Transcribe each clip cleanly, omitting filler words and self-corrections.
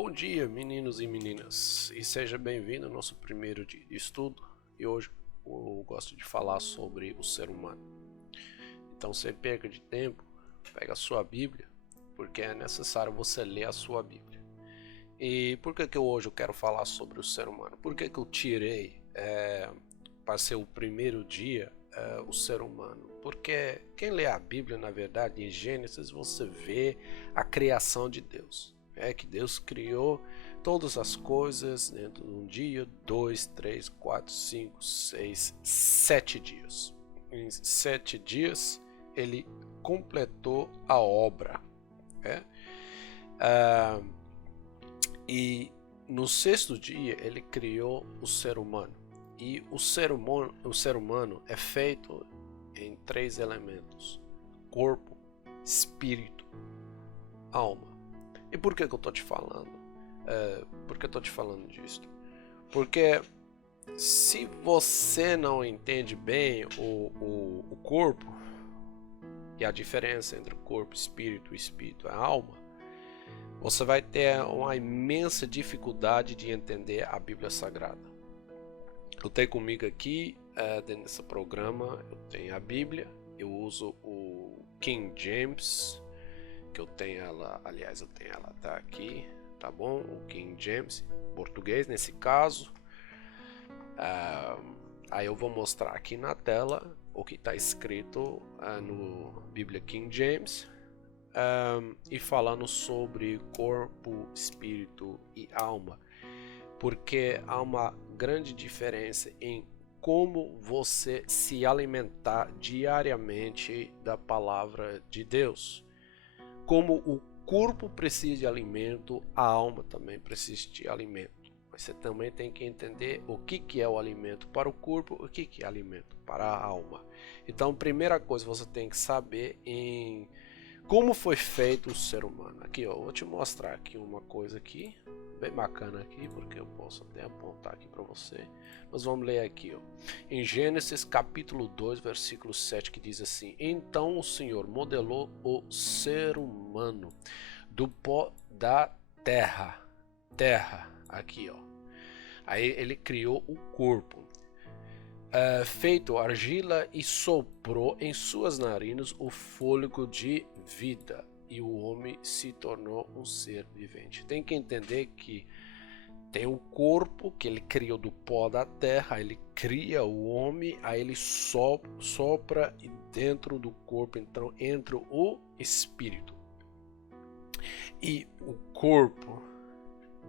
Bom dia, meninos e meninas, e seja bem-vindo ao nosso primeiro dia de estudo. E hoje eu gosto de falar sobre o ser humano. Então, sem perca de tempo, pega a sua Bíblia, porque é necessário você ler a sua Bíblia. E por que hoje eu quero falar sobre o ser humano? Por que eu tirei para ser o primeiro dia o ser humano? Porque quem lê a Bíblia, na verdade, em Gênesis, você vê a criação de Deus. É que Deus criou todas as coisas dentro de um dia, 2, 3, 4, 5, 6, 7 dias. Em 7 dias ele completou a obra. E no sexto dia ele criou o ser humano. E o ser humano é feito em 3 elementos: corpo, espírito, alma. E por que eu estou te falando? Por que eu estou te falando disso? Porque se você não entende bem o corpo e a diferença entre o corpo, espírito, e a alma, você vai ter uma imensa dificuldade de entender a Bíblia Sagrada. Eu tenho comigo aqui, dentro desse programa, eu tenho a Bíblia, eu uso o King James, que eu tenho ela, aliás, eu tenho ela tá aqui, tá bom? O King James, português nesse caso. Aí eu vou mostrar aqui na tela o que está escrito no Bíblia King James, e falando sobre corpo, espírito e alma, porque há uma grande diferença em como você se alimentar diariamente da palavra de Deus. Como o corpo precisa de alimento, a alma também precisa de alimento. Mas você também tem que entender o que é o alimento para o corpo, o que é alimento para a alma. Então, primeira coisa, você tem que saber em como foi feito o ser humano. Aqui, ó, vou te mostrar aqui uma coisa aqui, bem bacana aqui, porque eu posso até apontar aqui para você. Nós vamos ler aqui, ó, em Gênesis capítulo 2, versículo 7, que diz assim: Então o Senhor modelou o ser humano do pó da terra. Aqui, ó. Aí ele criou o corpo. Feito argila, e soprou em suas narinas o fôlego de vida, e o homem se tornou um ser vivente. Tem que entender que tem o corpo que ele criou do pó da terra, ele cria o homem, aí ele sopra e dentro do corpo então entra o espírito. E o corpo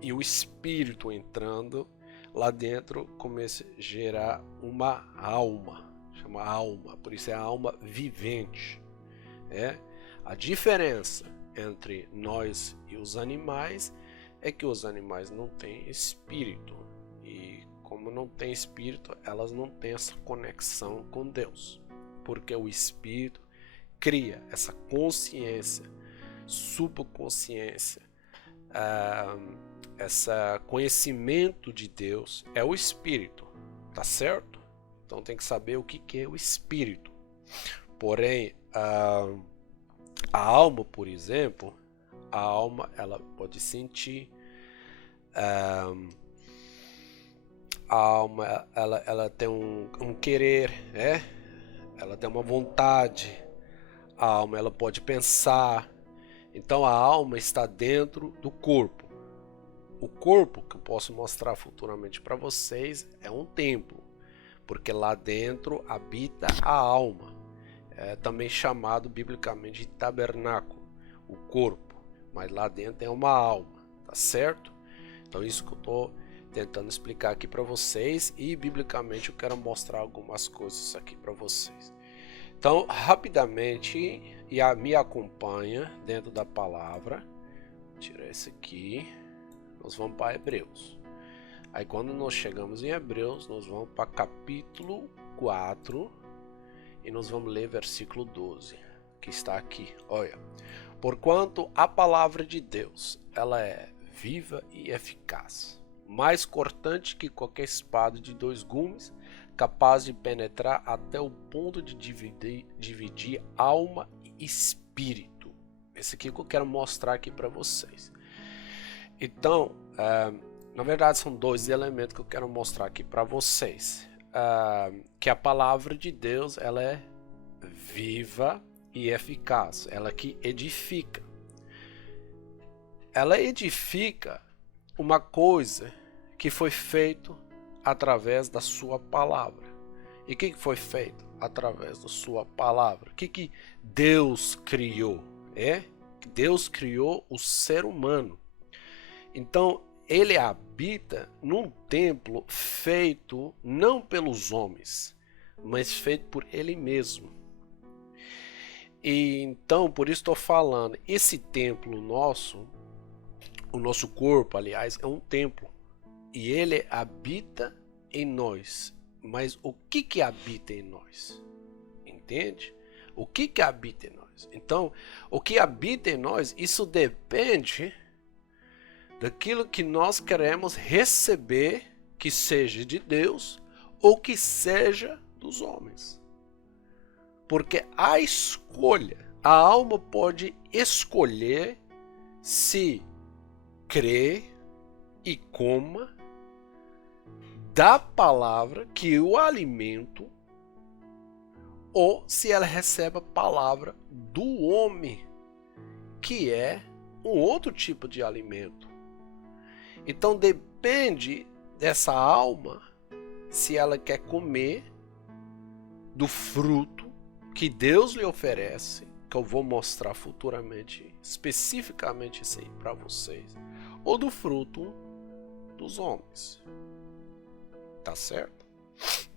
e o espírito entrando lá dentro começa a gerar uma alma, chama alma, por isso é a alma vivente. A diferença entre nós e os animais é que os animais não têm espírito, e como não tem espírito, elas não têm essa conexão com Deus, porque o espírito cria essa consciência, subconsciência, esse conhecimento de Deus é o espírito, tá certo? Então tem que saber o que é o espírito. Porém, a alma, por exemplo, a alma ela pode sentir, a alma ela tem um querer, ela tem uma vontade, a alma ela pode pensar. Então a alma está dentro do corpo. O corpo, que eu posso mostrar futuramente para vocês, é um templo, porque lá dentro habita a alma. É também chamado biblicamente de tabernáculo, o corpo, mas lá dentro é uma alma, tá certo? Então isso que eu estou tentando explicar aqui para vocês, e biblicamente eu quero mostrar algumas coisas aqui para vocês. Então, rapidamente, me acompanha dentro da palavra. Vou tirar esse aqui. Nós vamos para Hebreus. Aí quando nós chegamos em Hebreus, nós vamos para capítulo 4 e nós vamos ler versículo 12, que está aqui. Olha: Porquanto a palavra de Deus, ela é viva e eficaz, mais cortante que qualquer espada de 2 gumes, capaz de penetrar até o ponto de dividir alma e espírito. Esse aqui que eu quero mostrar aqui para vocês. Então, na verdade são dois elementos que eu quero mostrar aqui para vocês. Que a palavra de Deus, ela é viva e eficaz, ela que edifica. Ela edifica uma coisa que foi feito através da sua palavra. E o que foi feito através da sua palavra? O que Deus criou? Deus criou o ser humano. Então, ele habita num templo feito não pelos homens, mas feito por ele mesmo. E então, por isso estou falando, esse templo nosso, o nosso corpo, aliás, é um templo. E ele habita em nós. Mas o que habita em nós? Entende? O que habita em nós? Então, o que habita em nós, isso depende daquilo que nós queremos receber, que seja de Deus ou que seja dos homens. Porque a escolha, a alma pode escolher se crê e coma da palavra que o alimento, ou se ela recebe a palavra do homem, que é um outro tipo de alimento. Então depende dessa alma se ela quer comer do fruto que Deus lhe oferece, que eu vou mostrar futuramente, especificamente isso aí para vocês, ou do fruto dos homens. Tá certo?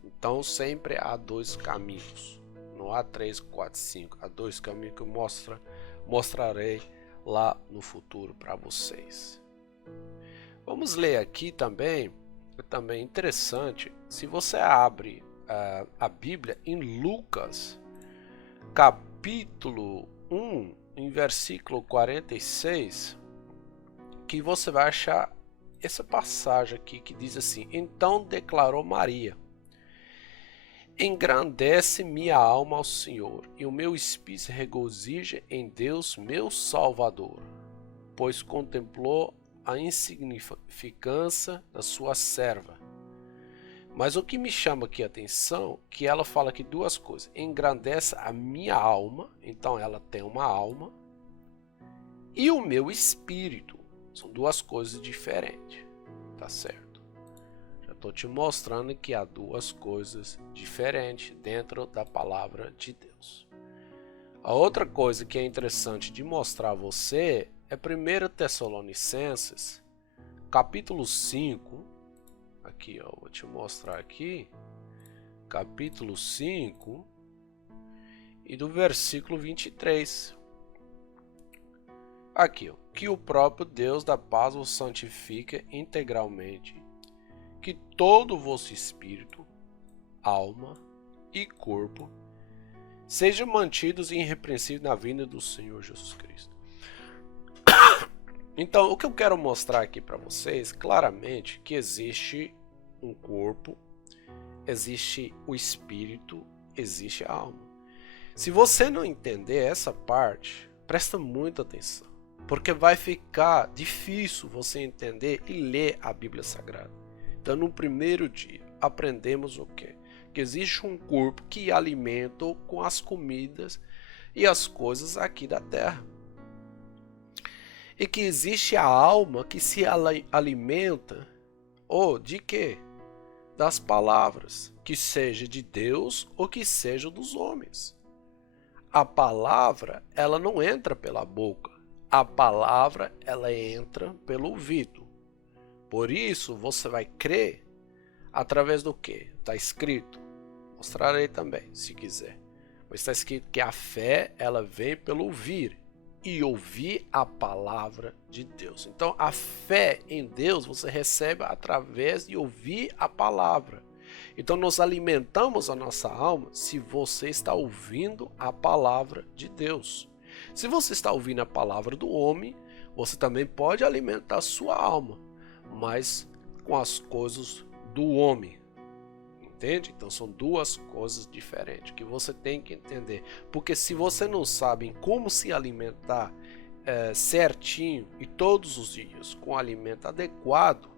Então sempre há dois caminhos. Não há 3, 4, 5. Há dois caminhos que eu mostrarei lá no futuro para vocês. Vamos ler aqui também. É também interessante. Se você abre a Bíblia em Lucas, capítulo 1, em versículo 46, que você vai achar essa passagem aqui que diz assim: então declarou Maria: engrandece minha alma ao Senhor, e o meu espírito se regozija em Deus meu Salvador, pois contemplou a insignificância da sua serva. Mas o que me chama aqui a atenção, que ela fala aqui duas coisas: engrandece a minha alma, então ela tem uma alma, e o meu espírito. São duas coisas diferentes, tá certo? Já estou te mostrando que há duas coisas diferentes dentro da palavra de Deus. A outra coisa que é interessante de mostrar a você é 1 Tessalonicenses, capítulo 5, aqui ó, vou te mostrar aqui, capítulo 5, e do versículo 23. Aqui, ó, que o próprio Deus da paz vos santifique integralmente, que todo o vosso espírito, alma e corpo sejam mantidos irrepreensíveis na vinda do Senhor Jesus Cristo. Então, o que eu quero mostrar aqui para vocês, claramente, que existe um corpo, existe o espírito, existe a alma. Se você não entender essa parte, presta muita atenção. Porque vai ficar difícil você entender e ler a Bíblia Sagrada. Então, no primeiro dia, aprendemos o quê? Que existe um corpo que alimenta com as comidas e as coisas aqui da terra. E que existe a alma que se alimenta, ou de quê? Das palavras, que seja de Deus ou que seja dos homens. A palavra, ela não entra pela boca. A palavra, ela entra pelo ouvido. Por isso, você vai crer através do quê? Está escrito. Mostrarei também, se quiser. Mas está escrito que a fé, ela vem pelo ouvir. E ouvir a palavra de Deus. Então, a fé em Deus, você recebe através de ouvir a palavra. Então, nós alimentamos a nossa alma se você está ouvindo a palavra de Deus. Se você está ouvindo a palavra do homem, você também pode alimentar a sua alma, mas com as coisas do homem. Entende? Então são duas coisas diferentes que você tem que entender. Porque se você não sabe como se alimentar certinho e todos os dias com alimento adequado,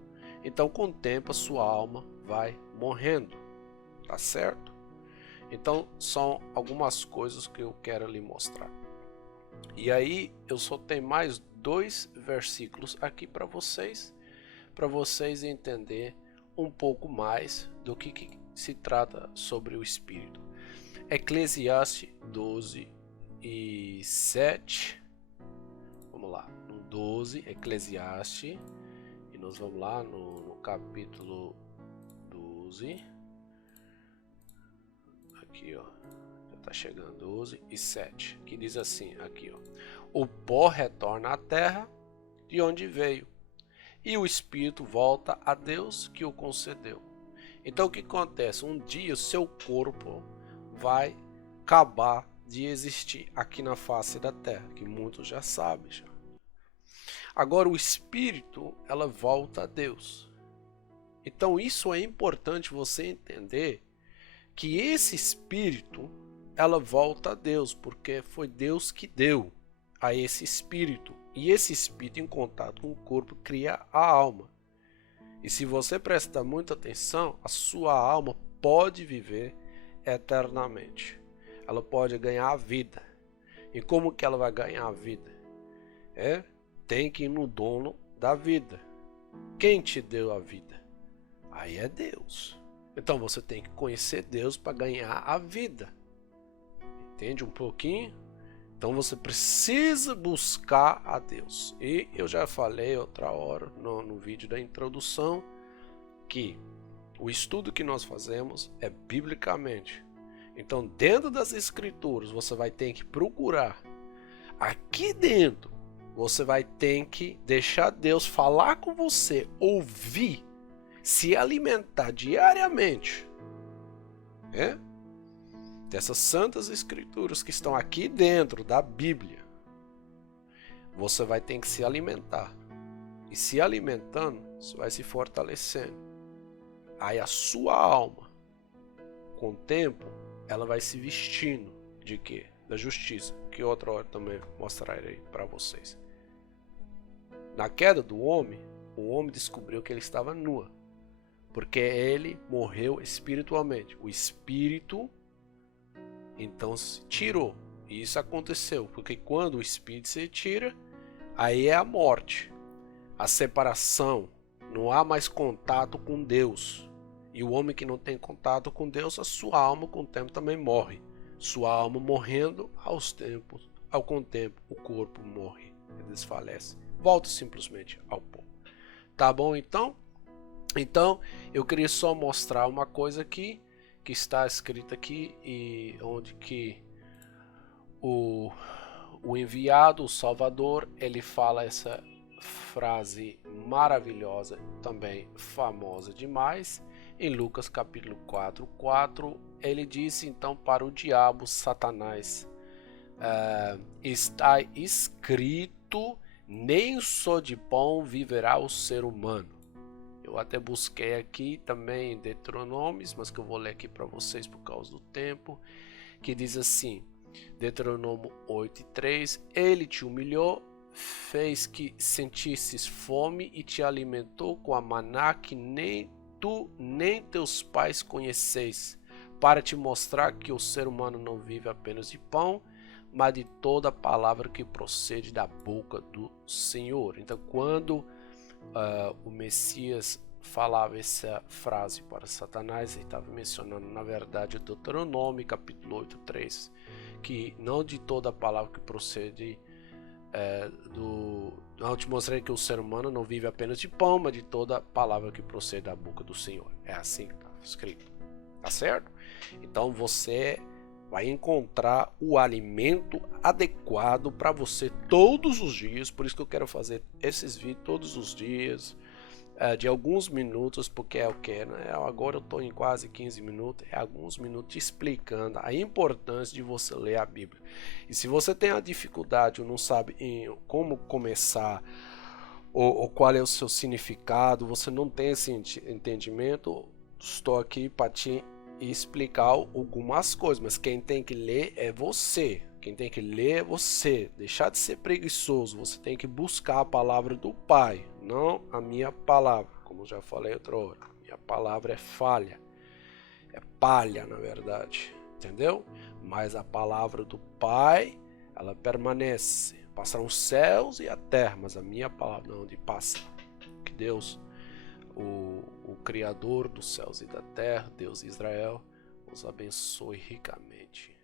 então com o tempo a sua alma vai morrendo, tá certo? Então são algumas coisas que eu quero lhe mostrar. E aí eu só tenho mais 2 versículos aqui para vocês entender um pouco mais do que se trata sobre o Espírito. Eclesiastes 12:7. Vamos lá, no 12, Eclesiastes, e nós vamos lá no capítulo 12. Aqui, ó, já está chegando 12:7, que diz assim, aqui, ó: o pó retorna à terra de onde veio, e o espírito volta a Deus que o concedeu. Então o que acontece? Um dia o seu corpo vai acabar de existir aqui na face da terra, que muitos já sabem já. Agora o espírito, ela volta a Deus. Então isso é importante você entender, que esse espírito, ela volta a Deus, porque foi Deus que deu a esse espírito. E esse espírito, em contato com o corpo, cria a alma. E se você prestar muita atenção, a sua alma pode viver eternamente. Ela pode ganhar a vida. E como que ela vai ganhar a vida? Tem que ir no dono da vida. Quem te deu a vida? Aí é Deus. Então você tem que conhecer Deus para ganhar a vida. Entende um pouquinho? Então você precisa buscar a Deus. E eu já falei outra hora no vídeo da introdução que o estudo que nós fazemos é biblicamente. Então dentro das escrituras você vai ter que procurar. Aqui dentro você vai ter que deixar Deus falar com você, ouvir, se alimentar diariamente dessas santas escrituras que estão aqui dentro da Bíblia. Você vai ter que se alimentar. E se alimentando, você vai se fortalecendo. Aí a sua alma, com o tempo, ela vai se vestindo de quê? Da justiça, que outra hora também mostrarei para vocês. Na queda do homem, o homem descobriu que ele estava nu, porque ele morreu espiritualmente. O espírito então se tirou. E isso aconteceu, porque quando o espírito se tira, aí é a morte, a separação, não há mais contato com Deus. E o homem que não tem contato com Deus, a sua alma com o tempo também morre. Sua alma morrendo, com o tempo o corpo morre, desfalece, volta simplesmente ao pó. Tá bom então? Então eu queria só mostrar uma coisa aqui, que está escrito aqui, e onde que o enviado, o Salvador, ele fala essa frase maravilhosa, também famosa demais, em Lucas capítulo 4:4, ele disse então para o diabo, Satanás: está escrito, nem só de pão viverá o ser humano. Eu até busquei aqui também Deuteronômios, mas que eu vou ler aqui para vocês por causa do tempo, que diz assim, Deuteronômio 8:3, ele te humilhou, fez que sentisses fome e te alimentou com a maná que nem tu nem teus pais conheceis, para te mostrar que o ser humano não vive apenas de pão, mas de toda palavra que procede da boca do Senhor. Então quando o Messias falava essa frase para Satanás, ele estava mencionando na verdade o Deuteronômio capítulo 8:3, que não de toda palavra que procede não te mostrei que o ser humano não vive apenas de pão, mas de toda palavra que procede da boca do Senhor. É assim que está escrito, tá certo? Então você vai encontrar o alimento adequado para você todos os dias. Por isso que eu quero fazer esses vídeos todos os dias, de alguns minutos, porque é o que, né? Agora eu estou em quase 15 minutos, é alguns minutos explicando a importância de você ler a Bíblia. E se você tem a dificuldade ou não sabe como começar, ou qual é o seu significado, você não tem esse entendimento, estou aqui para te explicar algumas coisas, mas quem tem que ler é você, Quem tem que ler é você. Deixar de ser preguiçoso. Você tem que buscar a palavra do Pai, não a minha palavra. Como já falei outra hora. Minha palavra é falha. É palha, na verdade. Entendeu? Mas a palavra do Pai, ela permanece. Passarão os céus e a terra, mas a minha palavra não, onde passa. Que Deus, o Criador dos céus e da terra, Deus Israel, os abençoe ricamente.